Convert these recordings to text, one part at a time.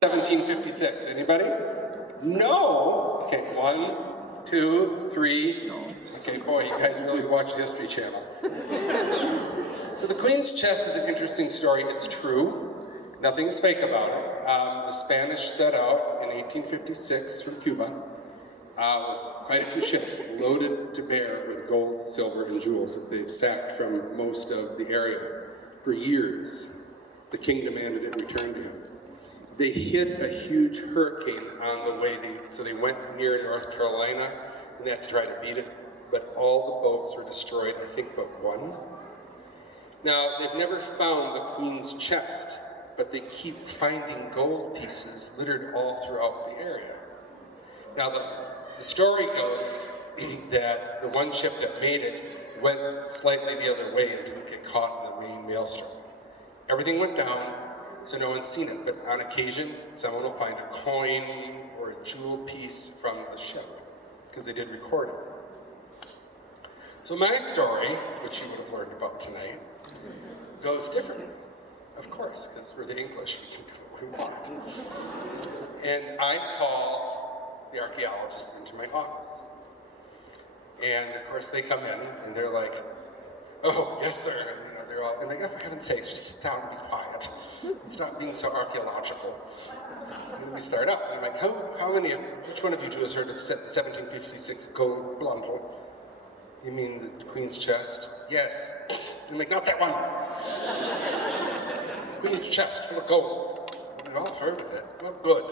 1756. Anybody? No? Okay, 1, 2, 3. Okay, boy, you guys really watch History Channel. So the Queen's chest is an interesting story. It's true. Nothing's fake about it. The Spanish set out in 1856 from Cuba with quite a few ships loaded to bear with gold, silver, and jewels that they've sacked from most of the area. For years, the king demanded it returned to him. They hit a huge hurricane on the way, so they went near North Carolina and they had to try to beat it, but all the boats were destroyed, I think but one. Now, they've never found the Queen's chest, but they keep finding gold pieces littered all throughout the area. Now, the story goes that the one ship that made it went slightly the other way and didn't get caught in the main maelstrom. Everything went down, so no one's seen it, but on occasion, someone will find a coin or a jewel piece from the ship, because they did record it. So my story, which you would have learned about tonight, goes different, of course, because we're the English, we can do what we want. And I call the archaeologists into my office. And of course they come in and they're like, "Oh, yes sir." And, they're all, and like, "Oh, for heaven's sakes, just sit down and be quiet. It's not being so archaeological." And we start up, and I'm like, which one of you two has heard of 1756 gold bundle? "You mean the Queen's chest?" "Yes." And I'm like, "Not that one. The Queen's chest full of gold." "We've all heard of it." "Well, good.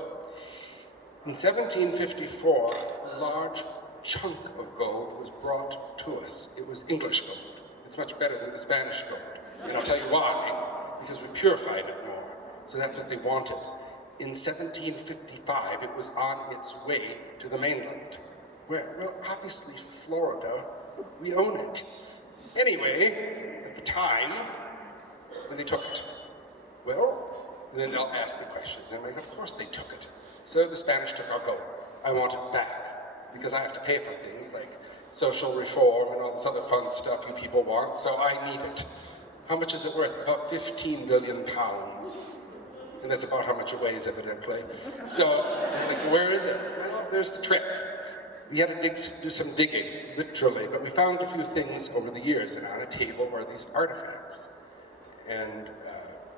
In 1754, a large chunk of gold was brought to us. It was English gold. It's much better than the Spanish gold. And I'll tell you why, because we purified it more. So that's what they wanted. In 1755, it was on its way to the mainland. Where? Well, obviously Florida. We own it. Anyway, at the time, when they took it, well, and then they'll ask me questions. And I'm like, of course they took it. So the Spanish took our gold. I want it back, because I have to pay for things like social reform and all this other fun stuff you people want, so I need it. How much is it worth? About 15 billion pounds. And that's about how much it weighs, evidently. So they're like, "Where is it?" "Well, there's the trick. We had to do some digging, literally, but we found a few things over the years, and on a table were these artifacts." And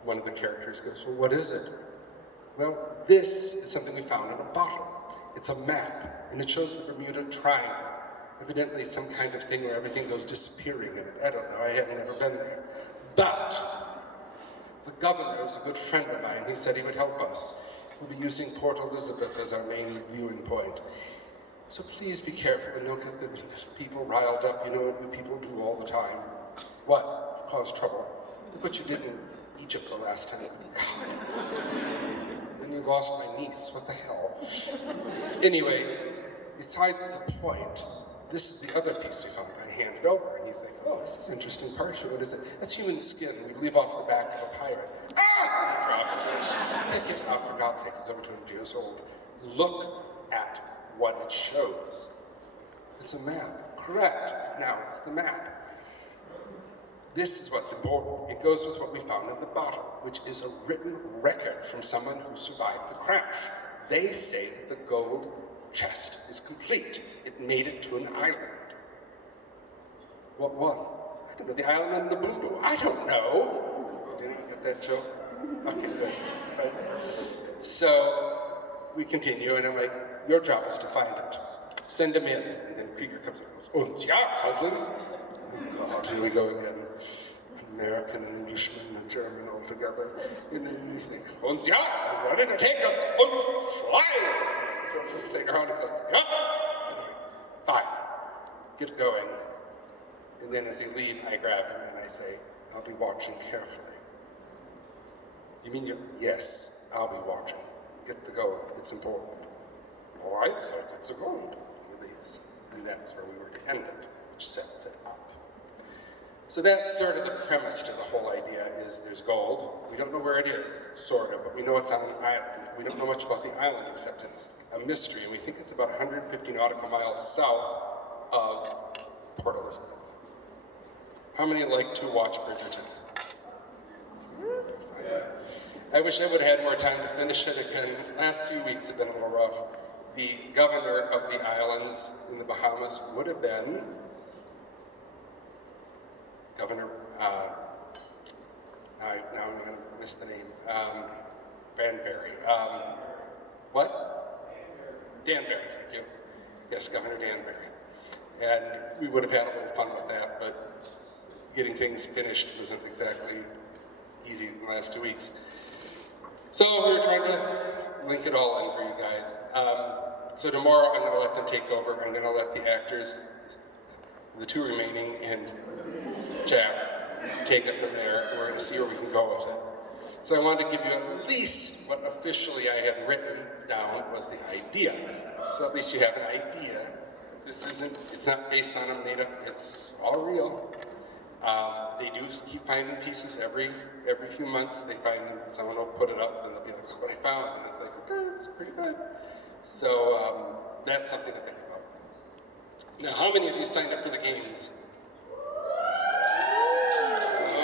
one of the characters goes, "Well, what is it?" "Well, this is something we found in a bottle. It's a map, and it shows the Bermuda Triangle. Evidently some kind of thing where everything goes disappearing in it. I don't know, I have never been there. But the governor is a good friend of mine. He said he would help us. We'll be using Port Elizabeth as our main viewing point. So please be careful and don't get the people riled up. You know what you people do all the time." "What?" "Cause trouble." "Look what you did in Egypt the last time." "God. And you lost my niece. What the hell?" Anyway, besides the point, this is the other piece we found. I hand it over, and he's like, "Oh, this is interesting parchment. What is it?" "That's human skin. We leave off the back of a pirate." "Ah!" And he drops it. And pick it up, for God's sakes. It's over 200 years old. Look at what it shows. It's a map. Correct. Now it's the map. This is what's important. It goes with what we found in the bottle, which is a written record from someone who survived the crash. They say that the gold chest is complete. It made it to an island. "What one?" "I don't know, the island in the Blue. I don't know." Didn't you get that joke? Okay, good. Right. So we continue, and I'm like, "Your job is to find it. Send him in." And then Krieger comes and goes, "Und ja, cousin." Oh God, here we go again. American and Englishman and German all together. And then he's like, "Und ja, I'm ready to take us und fly." Throws this thing around and goes, "Yup." "Fine, get going." And then as they leave, I grab him and I say, "I'll be watching carefully." "You mean you?" "Yes, I'll be watching. Get the gold, it's important." "All right, so I get the gold." He leaves. And that's where we were to end it, which sets it up. So that's sort of the premise to the whole idea, is there's gold. We don't know where it is, sort of, but we know it's on an island. We don't know much about the island, except it's a mystery, and we think it's about 150 nautical miles south of Port Elizabeth. How many like to watch Bridgerton? I wish I would have had more time to finish it again. Last few weeks have been a little rough. The governor of the islands in the Bahamas would have been Governor, now I'm going to miss the name, Banbury. What? Danbury, thank you. Yes, Governor Danbury. And we would have had a little fun with that, but getting things finished wasn't exactly easy in the last 2 weeks. So we were trying to link it all in for you guys. So tomorrow I'm going to let them take over. I'm going to let the actors, the 2 remaining, and Jack, take it from there. We're going to see where we can go with it. So I wanted to give you at least what officially I had written down was the idea. So at least you have an idea. It's not based on a made up, it's all real. They do keep finding pieces every few months. They find someone will put it up and they'll be like, look what I found. And it's like, okay, it's pretty good. So that's something to think about. Now, how many of you signed up for the games?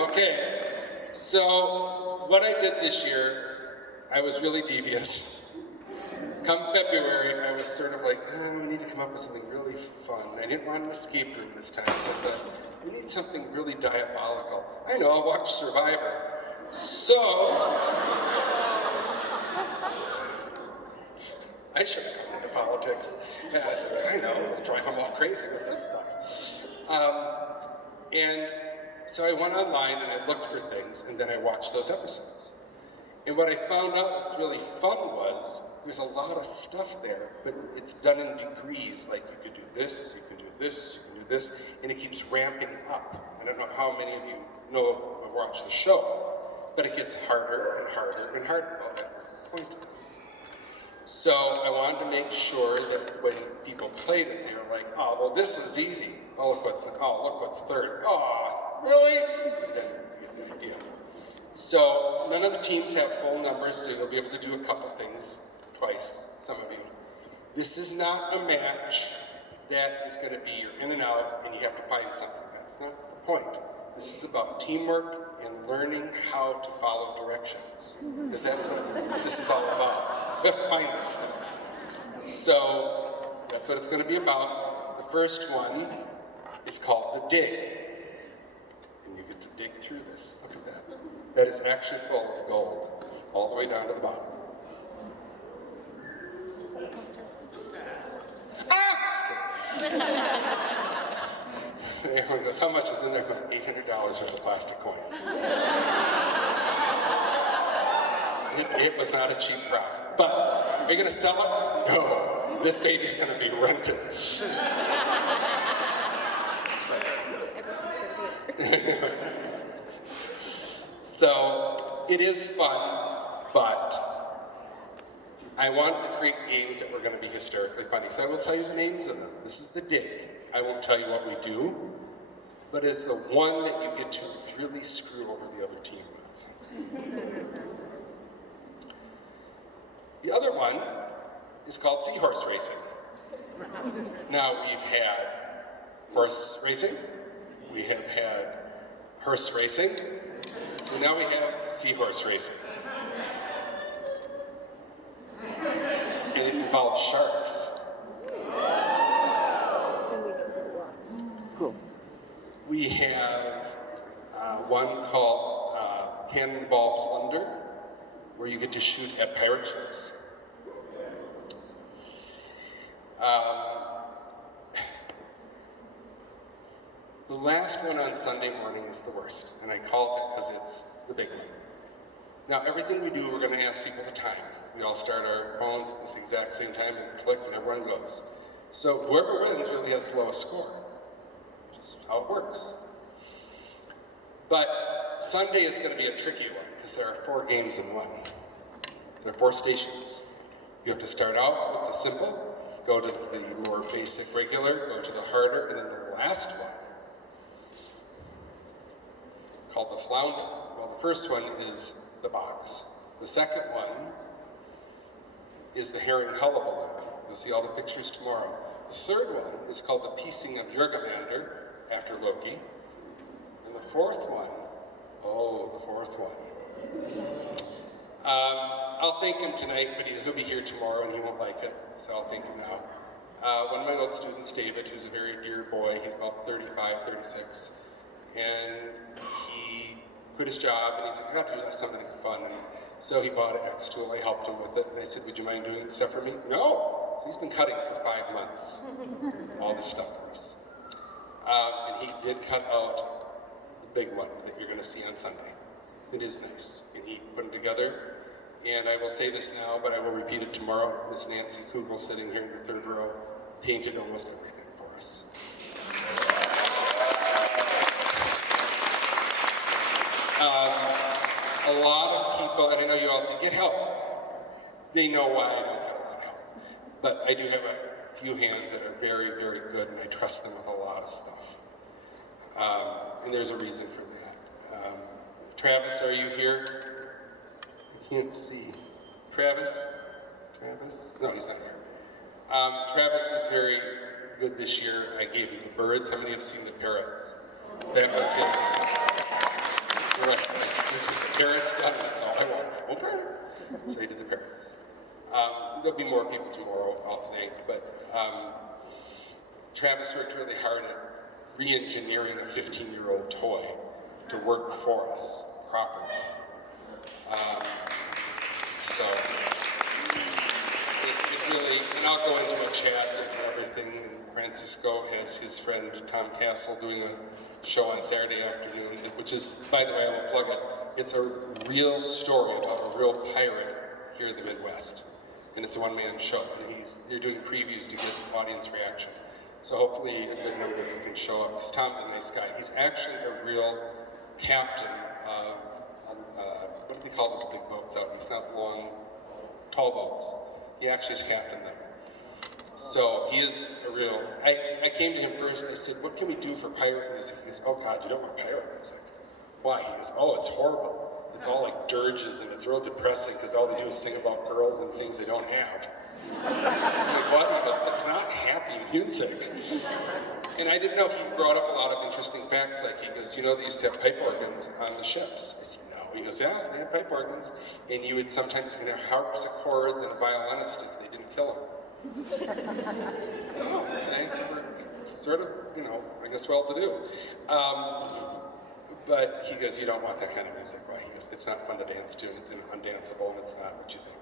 Okay, so what I did this year, I was really devious. Come February, I was sort of like, we need to come up with something really fun. I didn't want an escape room this time, so I thought, we need something really diabolical. I know, I'll watch Survivor. So, I should have gone into politics. I know, we'll drive them all crazy with this stuff. And so I went online and I looked for things, and then I watched those episodes. And what I found out was really fun was, there's a lot of stuff there, but it's done in degrees, like you could do this, you can do this, you can do this, and it keeps ramping up. I don't know how many of you know or watch the show, but it gets harder and harder and harder. Well, that was the point of this. So I wanted to make sure that when people played it, they were like, oh, well, this was easy. Oh, look what's third. Oh, really? And then you get the idea. So none of the teams have full numbers, so you'll be able to do a couple things twice, some of you. This is not a match that is going to be you're in and out and you have to find something. That's not the point. This is about teamwork and learning how to follow directions, because that's what this is all about. We have to find this stuff. So that's what it's going to be about. The first one is called the dig. And you get to dig through this. Look at that. That is actually full of gold, all the way down to the bottom. Everyone goes, how much is in there? About $800 worth of plastic coins. It was not a cheap product. But, are you going to sell it? No. This baby's going to be rented. So, it is fun, but I wanted to create games that were going to be hysterically funny. So I will tell you the names of them. This is the dig. I won't tell you what we do, but it's the one that you get to really screw over the other team with. The other one is called seahorse racing. Now we've had horse racing, we have had hearse racing, so now we have seahorse racing. And it involves sharks. Cool. We have one called Cannonball Plunder, where you get to shoot at pirate ships. The last one on Sunday morning is the worst, and I called it because it's the big one. Now, everything we do, we're going to ask people the time. We all start our phones at this exact same time and click, and everyone goes. So whoever wins really has the lowest score, which is how it works. But Sunday is going to be a tricky one, because there are 4 games in one. There are 4 stations. You have to start out with the simple, go to the more basic regular, go to the harder, and then the last one, called the flounder. Well, the first one is the box. The second one is the herring hullabaloo. You'll see all the pictures tomorrow. The third one is called the piecing of Jurgamander, after Loki. And the fourth one, I'll thank him tonight, but he'll be here tomorrow and he won't like it, so I'll thank him now. One of my old students, David, who's a very dear boy, he's about 35, 36, and he quit his job and he said, I got to do something fun. And so he bought an X tool, I helped him with it, and I said, would you mind doing stuff for me? No! So he's been cutting for 5 months, all this stuff for us. And he did cut out the big one that you're going to see on Sunday. It is nice, and he put them together. And I will say this now, but I will repeat it tomorrow. Miss Nancy Kugel, sitting here in the third row, painted almost everything for us. A lot of people, and I know you all say, get help. They know why I don't get a lot of help. But I do have a few hands that are very, very good, and I trust them with a lot of stuff. And there's a reason for that. Travis, are you here? I can't see. Travis? Travis? No, he's not here. Travis was very good this year. I gave him the birds. How many have seen the parrots? That was his. Right. I said, the parrots done. That's all I want. Okay. So he did the parrots. There'll be more people tomorrow, I'll think. But Travis worked really hard at re-engineering a 15-year-old toy to work for us properly. So it really, and I'll go into a chat and everything. And Francisco has his friend Tom Castle doing a show on Saturday afternoon, which is, by the way, I will plug it. It's a real story about a real pirate here in the Midwest, and it's a one-man show. And they're doing previews to get audience reaction. So hopefully a good number of you can show up, because Tom's a nice guy. He's actually a real captain of, what do they call those big boats out? He's not long, tall boats. He actually is captain there. So he is a real, I came to him first, I said, what can we do for pirate music? He goes, oh God, you don't want pirate music. Why? He goes, oh, it's horrible. It's all like dirges and it's real depressing because all they do is sing about girls and things they don't have. I'm like, what? He goes, it's not happy music. And I didn't know, he brought up a lot of interesting facts, like he goes, you know, they used to have pipe organs on the ships. I said, no. He goes, yeah, they had pipe organs, and you would sometimes hear harpsichords and violinists if they didn't kill them. They were sort of, you know, I guess well-to-do. But he goes, you don't want that kind of music. Why? He goes, it's not fun to dance to, and it's undanceable, and it's not what you think.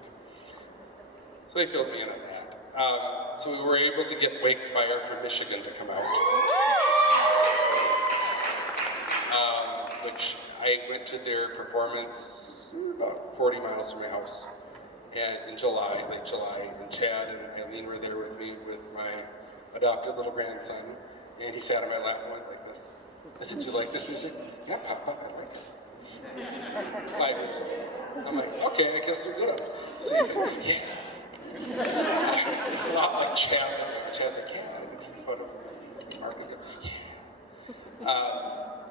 So he filled me in on that. So we were able to get Wake Fire from Michigan to come out. Which I went to their performance about 40 miles from my house. And in July, late July, and Chad and Eileen were there with me with my adopted little grandson. And he sat on my lap and went like this. I said, do you like this music? Yeah, Papa, I like it. 5 years ago. I'm like, okay, I guess we're good. So he's like, yeah. It's a lot like Chad that way. Chad's like, yeah. Mark was like, yeah.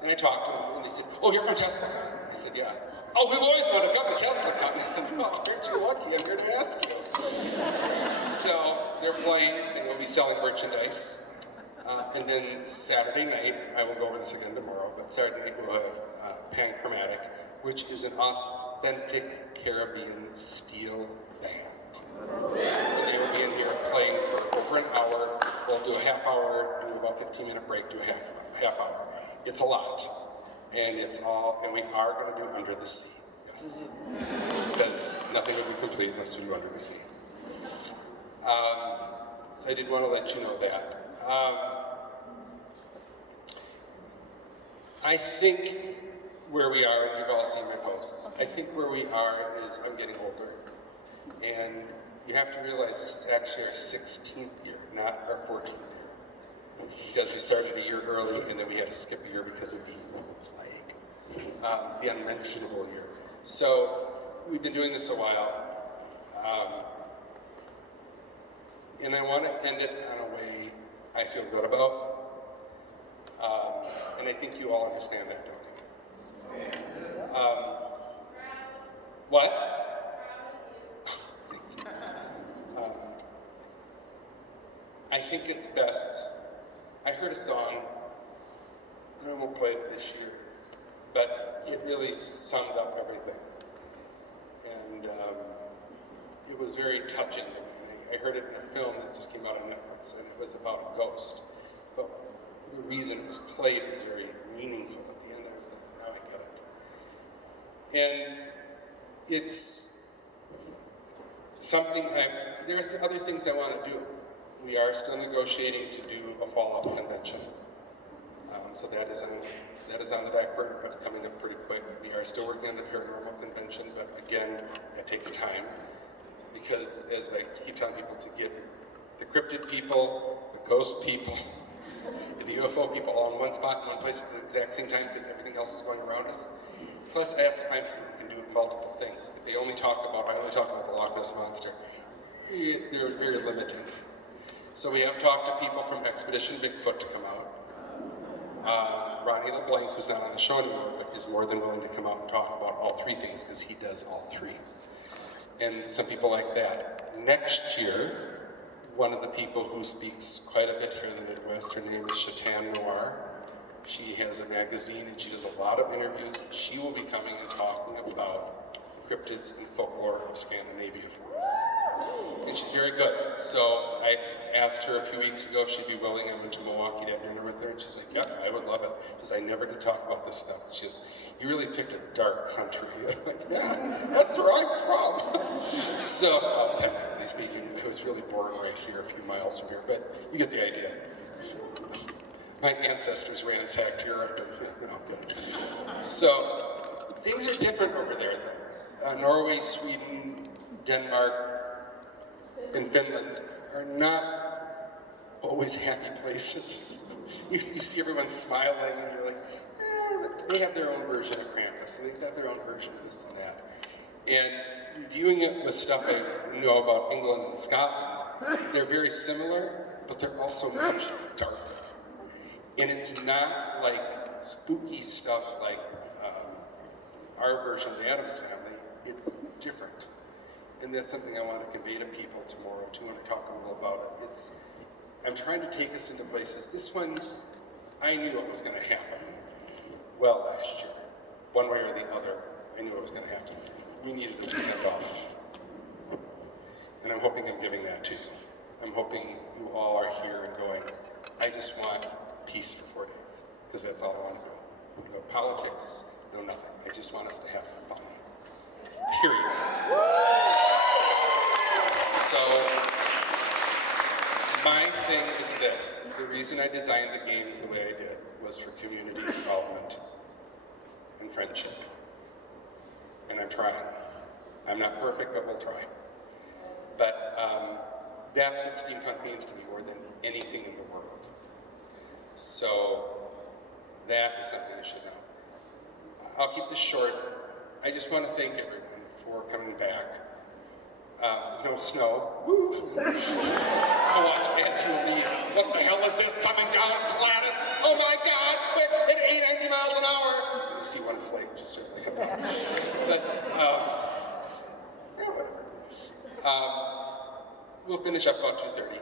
And I talked to him, and he said, oh, you're from Teslacon? I said, yeah. Oh, we've always wanted to come to Teslacon. I said, oh, aren't you lucky? I'm here to ask you. So they're playing, and we'll be selling merchandise. And then Saturday night, I will go over this again tomorrow, but Saturday night we'll have Panchromatic, which is an authentic Caribbean steel band. And they will be in here playing for over an hour. We'll do a half hour, do about 15-minute break, do a half hour. It's a lot, and it's all, and we are going to do Under the Sea, yes. Because nothing will be complete unless we do Under the Sea. So I did want to let you know that. I think where we are, you've all seen my posts, I think where we are is I'm getting older. And you have to realize this is actually our 16th year, not our 14th year. Because we started a year early and then we had to skip a year because of the plague, the unmentionable year. So we've been doing this a while. And I want to end it on a way I feel good about. And I think you all understand that, don't you? What? I think it's best. I heard a song, and I won't play it this year, but it really summed up everything. And it was very touching. I heard it in a film that just came out on Netflix, and it was about a ghost. But the reason it was played was very meaningful. At the end, I was like, now I get it. And it's something, there are other things I want to do. We are still negotiating to do a Fallout convention. So that is on the back burner, but coming up pretty quick. We are still working on the paranormal convention, but again, that takes time. Because as I keep telling people, to get the cryptid people, the ghost people, and the UFO people all in one spot, in one place at the exact same time, because everything else is going around us. Plus, I have to find people who can do multiple things. If I only talk about the Loch Ness Monster, they're very limited. So we have talked to people from Expedition Bigfoot to come out. Ronnie LeBlanc, who's not on the show anymore, but is more than willing to come out and talk about all three things, because he does all three. And some people like that. Next year, one of the people who speaks quite a bit here in the Midwest, her name is Chatan Noir. She has a magazine and she does a lot of interviews. She will be coming and talking about cryptids and folklore of Scandinavia for us. And she's very good. So I asked her a few weeks ago if she'd be willing. I went to Milwaukee to have dinner with her, and she's like, yeah, I would love it. She says, I never did talk about this stuff. She says, you really picked a dark country. I'm like, yeah, that's where I'm from. So, technically speaking, it was really boring right here, a few miles from here, but you get the idea. My ancestors ransacked Europe, and good. So, things are different over there, though. Norway, Sweden, Denmark, and Finland are not always happy places. You see everyone smiling, and you're like, they have their own version of Krampus, and they've got their own version of this and that. And viewing it with stuff I know about England and Scotland, they're very similar, but they're also much darker. And it's not like spooky stuff like our version of the Addams Family. It's different. And that's something I want to convey to people tomorrow, too, when I talk a little about it. I'm trying to take us into places. This one, I knew what was going to happen well last year. One way or the other, I knew it was going to happen. We needed a weekend off. And I'm hoping I'm giving that to you. I'm hoping you all are here and going, I just want peace for 4 days, because that's all I want to do. No politics, no nothing. I just want us to have fun. Period. So, my thing is this. The reason I designed the games the way I did was for community involvement and friendship. And I'm trying. I'm not perfect, but we'll try. But that's what steampunk means to me more than anything in the world. So that is something you should know. I'll keep this short. I just want to thank everyone for coming back. No snow. Woo. I'll watch as you leave. What the hell is this coming down, Gladys? Oh my God, quick, at 90 miles an hour. You see one flake just gently come down. But, yeah, whatever. We'll finish up about 2:30.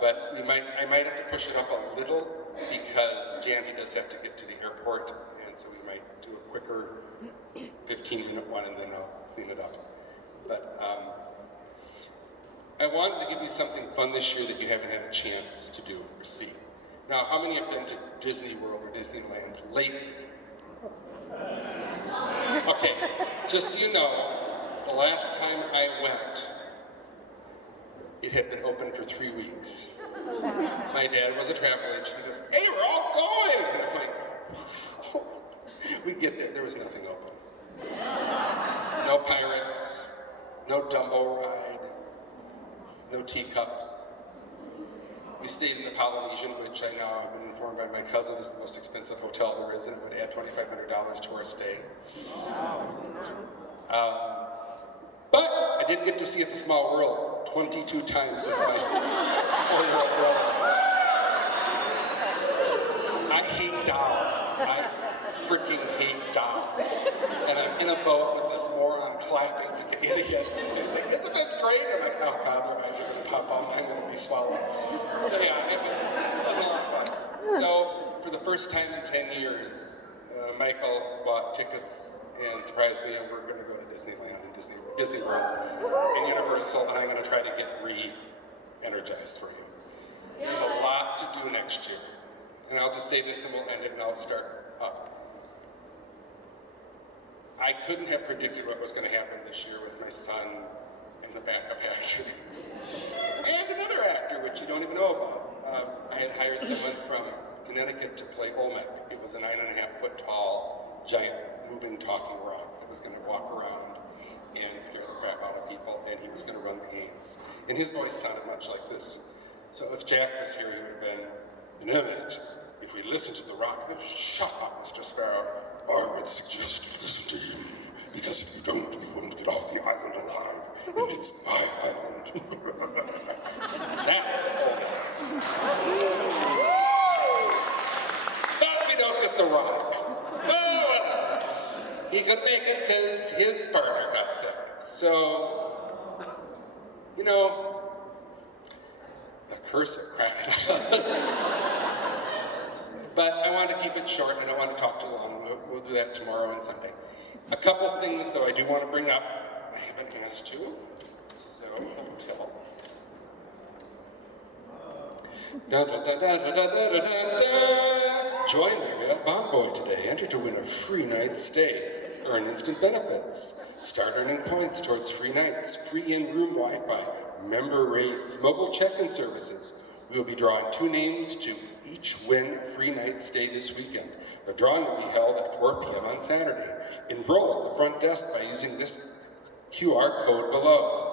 But I might have to push it up a little because Jandy does have to get to the airport, and so we might do a quicker 15-minute one, and then I'll clean it up. But I wanted to give you something fun this year that you haven't had a chance to do or see. Now, how many have been to Disney World or Disneyland lately? Okay, just so you know, the last time I went, it had been open for 3 weeks. My dad was a travel agent. He goes, hey, we're all going! And I'm like, wow. We get there was nothing open. No pirates, no Dumbo ride, no teacups. We stayed in the Polynesian, which I now have been informed by my cousin is the most expensive hotel there is, and it would add $2,500 to our stay. But I did get to see It's a Small World 22 times with my 4-year-old brother. I hate dolls. I freaking hate dolls. And I'm in a boat with this moron clapping like an idiot. And he's like, isn't this great? I'm like, oh God, their eyes are going to pop out and I'm going to be swallowed. So yeah, it was a lot of fun. So for the first time in 10 years, Michael bought tickets and surprised me, and we're going to go to Disneyland and Disney World and Universal, and I'm going to try to get re-energized for you. There's a lot to do next year, and I'll just say this and we'll end it and I'll start up. I couldn't have predicted what was going to happen this year with my son and the backup actor. And another actor, which you don't even know about. I had hired someone from Connecticut to play Olmec. It was a 9.5-foot tall, giant, moving, talking rock that was going to walk around and scare the crap out of people, and he was going to run the games. And his voice sounded much like this. So if Jack was here, he would have been, in a minute, if we listen to the rock, he would shut up, Mr. Sparrow. I would suggest you listen to him, because if you don't, you won't get off the island alive, and it's my island. That was Olmec. But we don't get the rock. Well, whatever. He could make it because his partner got sick. So, you know, the curse of Kraken. But I want to keep it short, and I don't want to talk too long. We'll do that tomorrow and Sunday. A couple things, though, I do want to bring up. I have been asked to. So, hotel. Join Marriott Bonvoy today. Enter to win a free night stay. Earn instant benefits. Start earning points towards free nights, free in-room Wi-Fi, member rates, mobile check-in services. We will be drawing 2 names to each win a free night stay this weekend. The drawing will be held at 4 p.m. on Saturday. Enroll at the front desk by using this QR code below.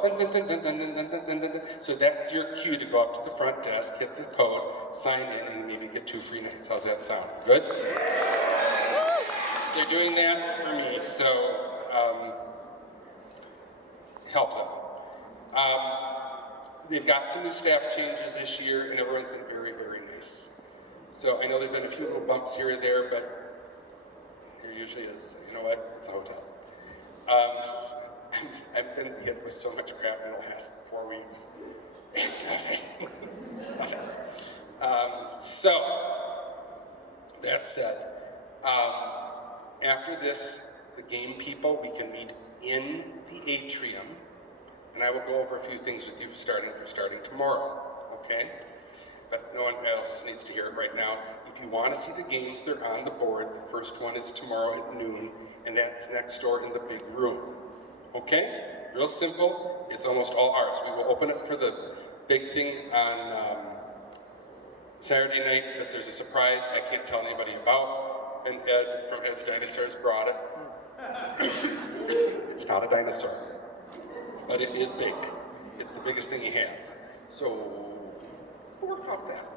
So that's your cue to go up to the front desk, hit the code, sign in, and maybe get 2 free nights. How's that sound? Good? They're doing that for me, so help them. They've got some new staff changes this year, and everyone's been very, very nice. So I know there've been a few little bumps here or there, but there usually is. You know what? It's a hotel. I've been hit with so much crap in the last 4 weeks. It's nothing. Nothing. So, that said, after this, the game people, we can meet in the atrium, and I will go over a few things with you starting tomorrow, okay? But no one else needs to hear it right now. If you want to see the games, they're on the board. The first one is tomorrow at noon, and that's next door in the big room. Okay? Real simple. It's almost all ours. We will open it for the big thing on Saturday night, but there's a surprise I can't tell anybody about, and Ed from Ed's Dinosaurs brought it. It's not a dinosaur, but it is big. It's the biggest thing he has. So, work off that.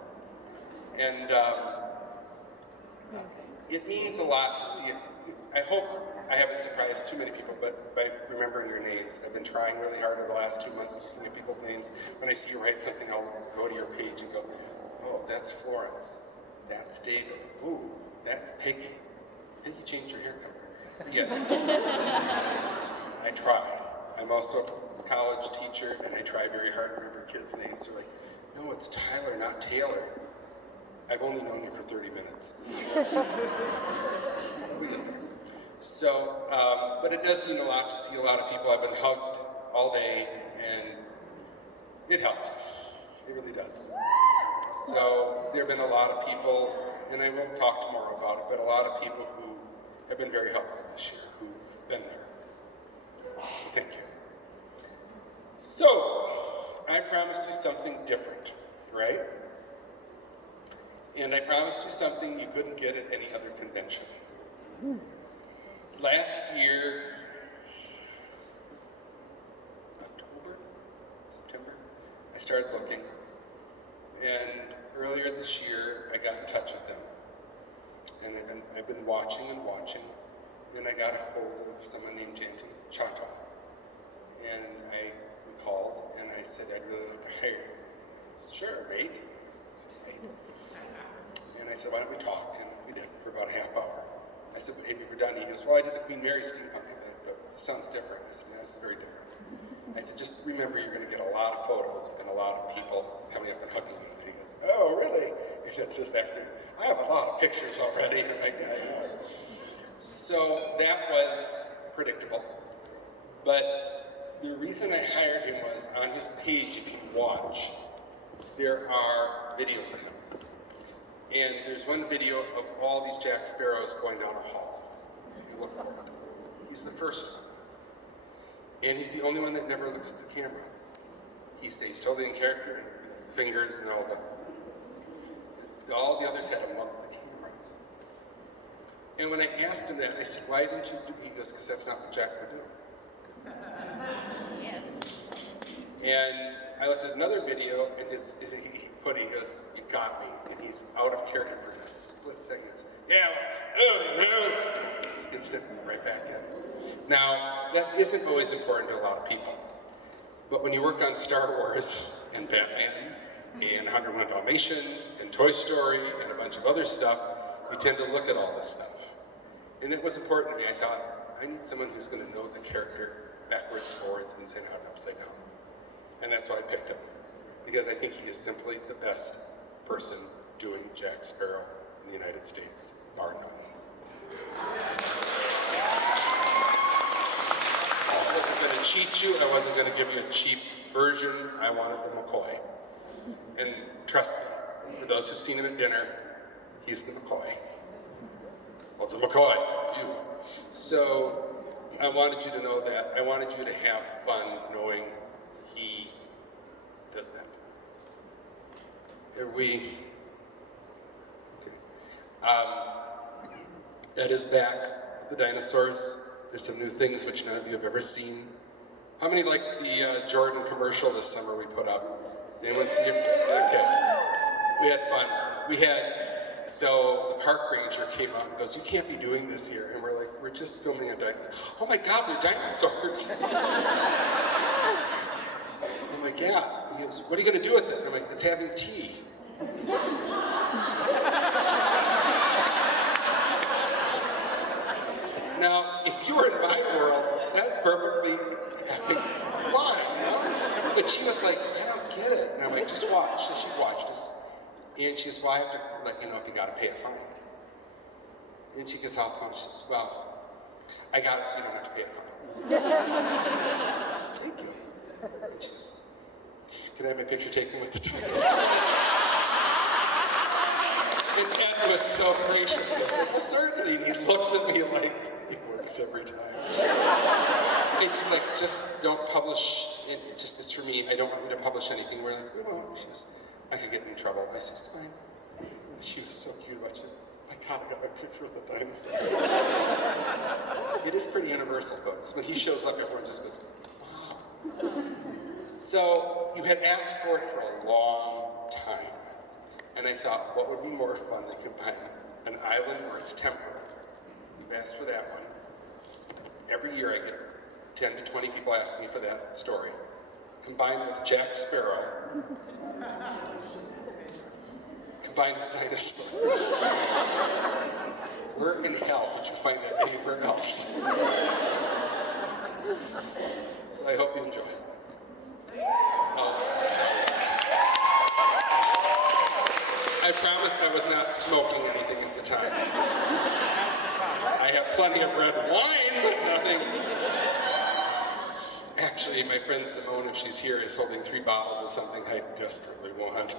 And it means a lot to see it. I hope I haven't surprised too many people, but by remembering your names. I've been trying really hard over the last 2 months looking at people's names. When I see you write something, I'll go to your page and go, oh, that's Florence. That's David. Ooh, that's Peggy. Peggy changed her hair color. Yes. I try. I'm also a college teacher, and I try very hard to remember kids' names. They're like, no, it's Tyler, not Taylor. I've only known you for 30 minutes. So, but it does mean a lot to see a lot of people. I've been hugged all day, and it helps. It really does. So there have been a lot of people, and I won't talk tomorrow about it, but a lot of people who have been very helpful this year, who've been there. So thank you. So, I promised you something different, right? And I promised you something you couldn't get at any other convention. Last year, September, I started looking, and earlier this year, I got in touch with them. And I've been watching and watching, and I got a hold of someone named Janty Chato. And we called, and I said, I'd really like to hire you. Sure, mate. This is mate. And I said, why don't we talk? And we did for about a half hour. I said, hey, we were done. He goes, well, I did the Queen Mary steampunk event, but it sounds different. I said, no, this is very different. I said, just remember you're going to get a lot of photos and a lot of people coming up and hugging you. And he goes, oh, really? And then just after, I have a lot of pictures already. I'm like, I know. So that was predictable. But the reason I hired him was on his page, if you watch, there are videos of him. And there's one video of all these Jack Sparrows going down a hall. You look for it. He's the first one. And he's the only one that never looks at the camera. He stays totally in character, fingers and all the others had him up at the camera. And when I asked him that, I said, why didn't you do it? He goes, because that's not what Jack would do. And I looked at another video, and he goes, you got me. And he's out of character for a split second. He goes, yeah, instant right back in. Now, that isn't always important to a lot of people. But when you work on Star Wars and Batman and 101 Dalmatians and Toy Story and a bunch of other stuff, you tend to look at all this stuff. And it was important to me. I thought, I need someone who's going to know the character backwards, forwards, inside out, and upside down. And that's why I picked him. Because I think he is simply the best person doing Jack Sparrow in the United States, bar none. I wasn't going to cheat you. I wasn't going to give you a cheap version. I wanted the McCoy. And trust me, for those who've seen him at dinner, he's the McCoy. What's a McCoy? You. So I wanted you to know that. I wanted you to have fun knowing he does that. Are we? Okay. That is back. The dinosaurs. There's some new things which none of you have ever seen. How many like the Jordan commercial this summer we put up? Anyone see it? Okay. We had fun. So the park ranger came out and goes, you can't be doing this here. And we're like, we're just filming a dinosaur. Oh my God, they're dinosaurs. I'm like, yeah. He goes, what are you going to do with it? And I'm like, it's having tea. Now, if you were in my world, that's perfectly fine, you know? But she was like, I don't get it. And I'm like, just watch. So she watched us. And she goes, well, I have to let you know if you got to pay a fine. And she gets off the phone. She says, well, I got it so you don't have to pay a fine. Thank you. And she says, can I have my picture taken with the dinosaur? And Ed was so gracious. He goes, well, certainly. And he looks at me like, it works every time. And she's like, just don't publish. It just is for me. I don't want you to publish anything. We're like, we won't. She goes, I could get in trouble. I said, it's fine. And she was so cute about it. She says, my God, I got my picture with the dinosaur. It is pretty universal, folks. When he shows up, everyone just goes, wow. So you had asked for it for a long time. And I thought, what would be more fun than combining an island where it's temperate? You've asked for that one. Every year I get 10 to 20 people asking me for that story. Combined with Jack Sparrow. Combined with dinosaurs. Where in hell would you find that anywhere else? So I hope you enjoy it. I promised I was not smoking anything at the time. I have plenty of red wine, but nothing. Actually, my friend Simone, if she's here, is holding 3 bottles of something I desperately want.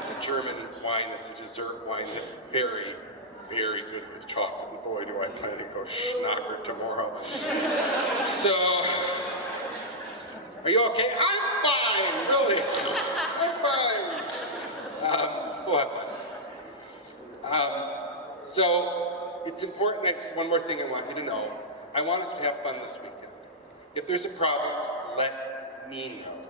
It's a German wine, it's a dessert wine that's very, very good with chocolate. And boy, do I plan to go schnocker tomorrow. So, are you okay? I'm fine, really. I'm fine. We'll have fun. So, it's important that one more thing I want you to know. I want us to have fun this weekend. If there's a problem, let me know.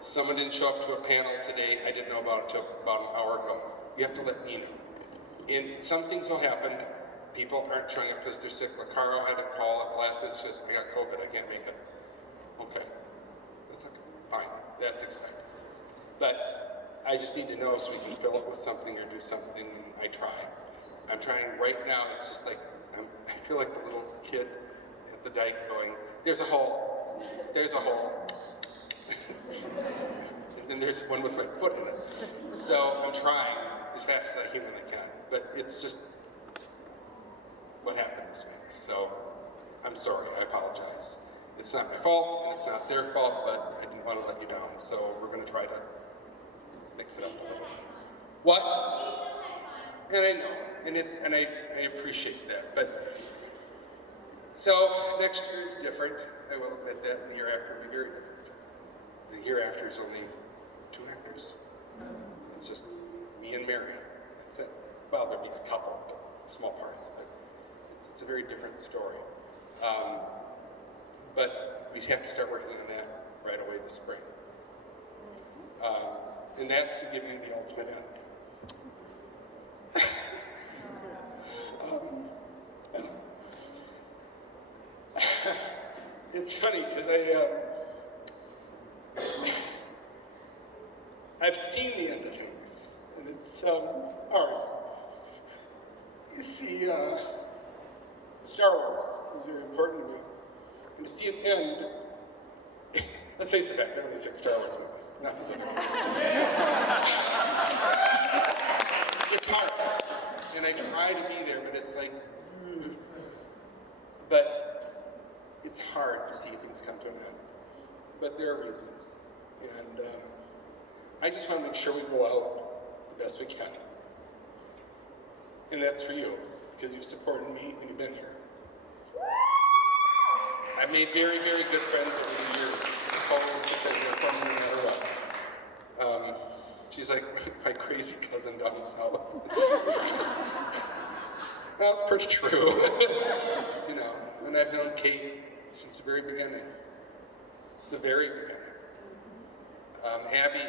Someone didn't show up to a panel today. I didn't know about it until about an hour ago. You have to let me know. And some things will happen. People aren't showing up because they're sick. Lacaro had a call at the last minute. She says, I got COVID, I can't make it. Okay. That's okay. Fine. That's expected. But I just need to know so we can fill it with something or do something, and I try. I'm trying right now. It's just like, I feel like the little kid at the dike going, there's a hole, there's a hole. And then there's one with my foot in it. So I'm trying as fast as I humanly can. But it's just, what happened this week. So I'm sorry, I apologize. It's not my fault, and it's not their fault, but I didn't want to let you down. So we're going to try to mix it up a little. What? And I know, and I appreciate that. But so next year is different. I will admit that. And the year after will be very different. The year after is only 2 actors. It's just me and Mary. That's it. Well, there'll be a couple, but small parts. But it's a very different story. But we have to start working on that right away this spring. And that's to give you the ultimate end. It's funny because I've seen the end of things, and it's hard. You see, Star Wars is very important to me, and to see it end. Let's face the fact, there are only 6 Star Wars movies, not these other ones. It's hard, and I try to be there, but it's like, but it's hard to see things come to an end. But there are reasons, and I just want to make sure we go out the best we can. And that's for you, because you've supported me and you've been here. I've made very, very good friends over the years. Always have been there for me no matter what. She's like my crazy cousin down south. Well, it's pretty true. You know, and I've known Kate since the very beginning. The very beginning. Abby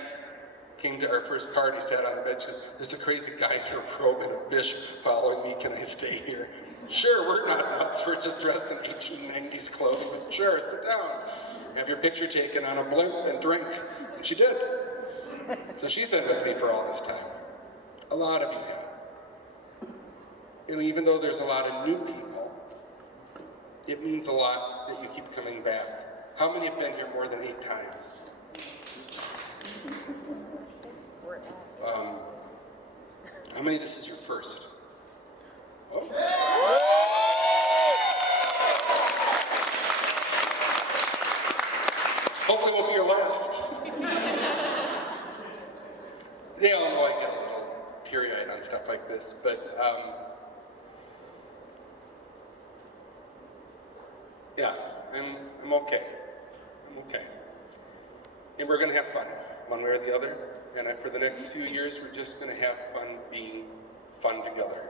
came to our first party, sat on the bed, she goes, "There's a crazy guy in a robe and a fish following me, can I stay here?" Sure, we're not nuts, we're just dressed in 1890s clothing, but sure, sit down. Have your picture taken on a blimp and drink. And she did. So she's been with me for all this time. A lot of you have. And even though there's a lot of new people, it means a lot that you keep coming back. How many have been here more than 8 times? How many of this is your first? Oh. Hopefully it won't be your last. They all know I get a little teary-eyed on stuff like this, but yeah, I'm okay. I'm okay. And we're gonna have fun, one way or the other. And for the next few years, we're just gonna have fun being fun together.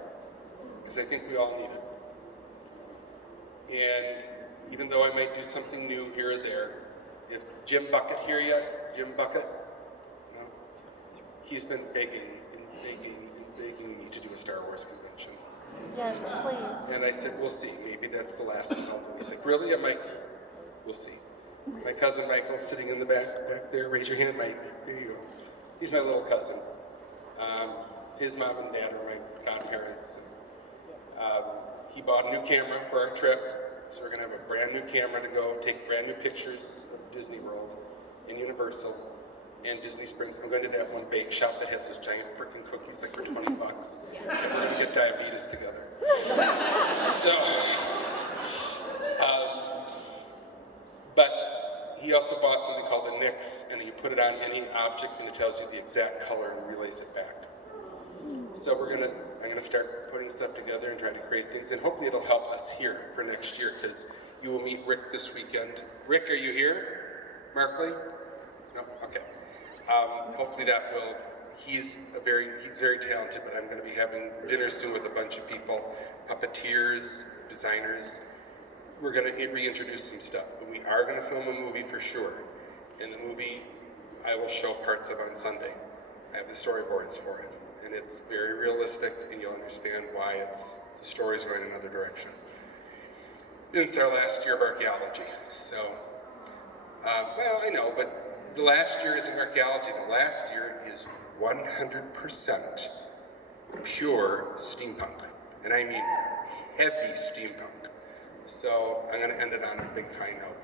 Because I think we all need it. And even though I might do something new here or there, if Jim Bucket here yet? Jim Bucket? No? He's been begging and begging and begging me to do a Star Wars convention. Yes, please. And I said, we'll see. Maybe that's the last one I'll do. He's like, really? I'm like, we'll see. My cousin Michael's sitting in the back there. Raise your hand, Mike. There you go. He's my little cousin. His mom and dad are my godparents. He bought a new camera for our trip, so we're gonna have a brand new camera to go take brand new pictures of Disney World and Universal and Disney Springs. I'm going to that one bake shop that has those giant freaking cookies like for $20. And we're gonna get diabetes together. So, but he also bought something called a Nix, and you put it on any object and it tells you the exact color and relays it back. So I'm gonna start putting stuff together and trying to create things, and hopefully it'll help us here for next year, because you will meet Rick this weekend. Rick, are you here? Markley? No? Okay. Hopefully that will, he's very talented, but I'm gonna be having dinner soon with a bunch of people, puppeteers, designers. We're gonna reintroduce some stuff, but we are gonna film a movie for sure. And the movie I will show parts of on Sunday. I have the storyboards for it. And it's very realistic, and you'll understand why the story's going in another direction. And it's our last year of archaeology, so, well, I know, but the last year isn't archaeology. The last year is 100% pure steampunk, and I mean heavy steampunk. So I'm gonna end it on a big high note.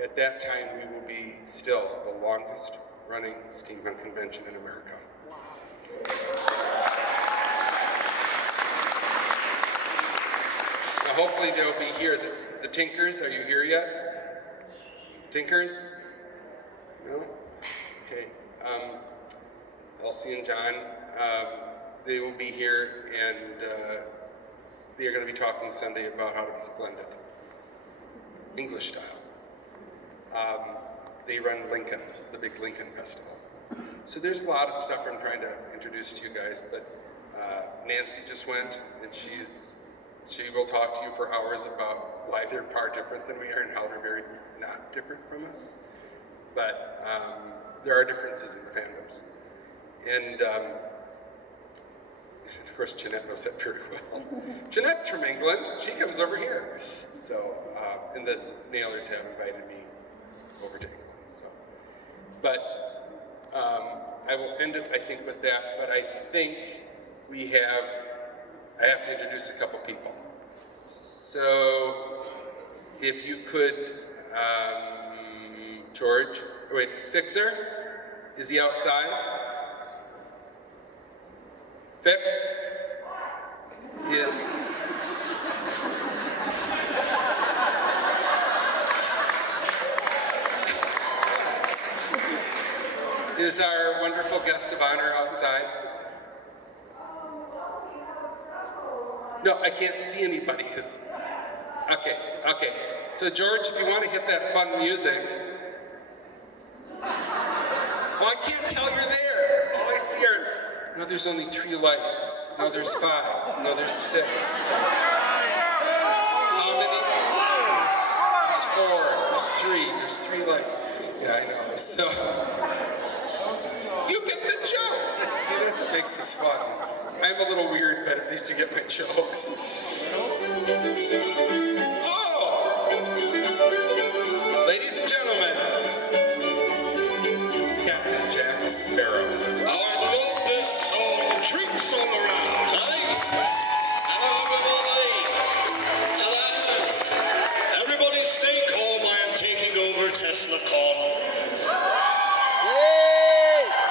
At that time, we will be still the longest running steampunk convention in America. hopefully they'll be here. The Tinkers, are you here yet? Tinkers? No? Okay. Elsie and John, they will be here, and they are going to be talking Sunday about how to be splendid. English style. They run Lincoln, the big Lincoln Festival. So there's a lot of stuff I'm trying to introduce to you guys, but Nancy just went, and she will talk to you for hours about why they're far different than we are and how they're very not different from us. But there are differences in the fandoms. And of course, Jeanette knows that very well. Jeanette's from England. She comes over here. So, and the Nailers have invited me over to England. So, but I will end it, I think, with that. But I think I have to introduce a couple people. So, if you could, George, wait, Fixer, is he outside? Fix is our wonderful guest of honor outside? No, I can't see anybody because, okay. So George, if you want to hit that fun music. Oh, I can't tell you're there. All I see are, no, there's only 3 lights. No, there's 5. No, there's 6. How many? There's 4. There's 3. There's 3 lights. Yeah, I know. So, you get the jokes. See, that's what makes this fun. I'm a little weird, but at least you get my jokes. Oh! Ladies and gentlemen, Captain Jack Sparrow. I love this song. Drinks all around, eh? Hello, everybody. Hello. Everybody stay calm. I am taking over Teslacon.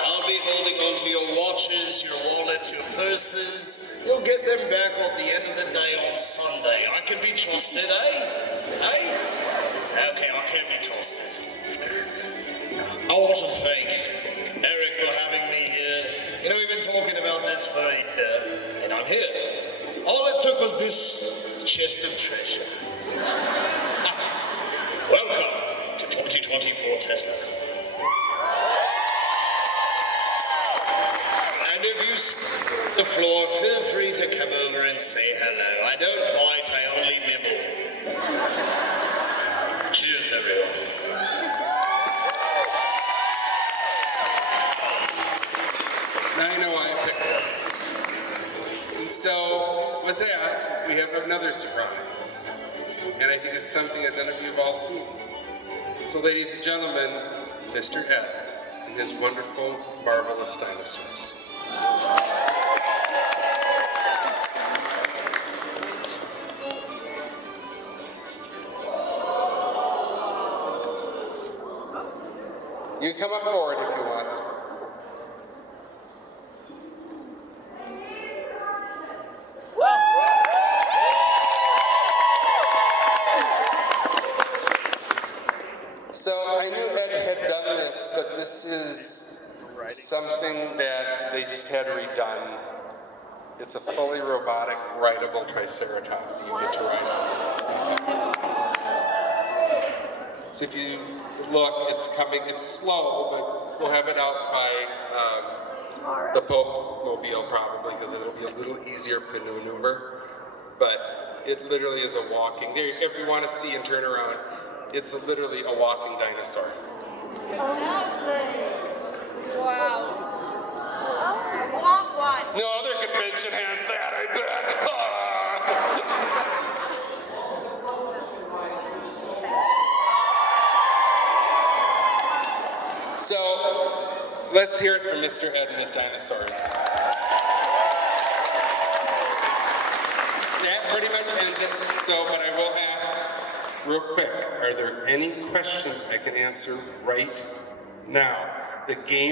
I'll be holding on to your watches, your wallets, your purses. You'll get them back at the end of the day on Sunday. I can be trusted, eh? Okay, I can be trusted. I want to thank Eric for having me here. You know, we've been talking about this for a year, and I'm here. All it took was this chest of treasure. Welcome to 2024 Teslacon. And if you see the floor, feel free to come over and say hello. I don't bite, I only nibble. Cheers, everyone. Now you know why I picked it. And so, with that, we have another surprise. And I think it's something that none of you have all seen. So, ladies and gentlemen, Mr. Ed and his wonderful, marvelous dinosaurs. You can come up forward if you want. So I knew Ed had done this, but this is something that they just had redone. It's a fully robotic, rideable Triceratops. You get to ride on this. So if you look, it's coming, it's slow, but we'll have it out by the Pope Mobile probably, because it'll be a little easier to maneuver. But it literally is a walking, if you want to see and turn around, it's literally a walking dinosaur. Wow. Walk one. No other convention has that, I bet. So, let's hear it from Mr. Ed and his dinosaurs. That pretty much ends it. So, but I will ask real quick, are there any questions I can answer right now? The game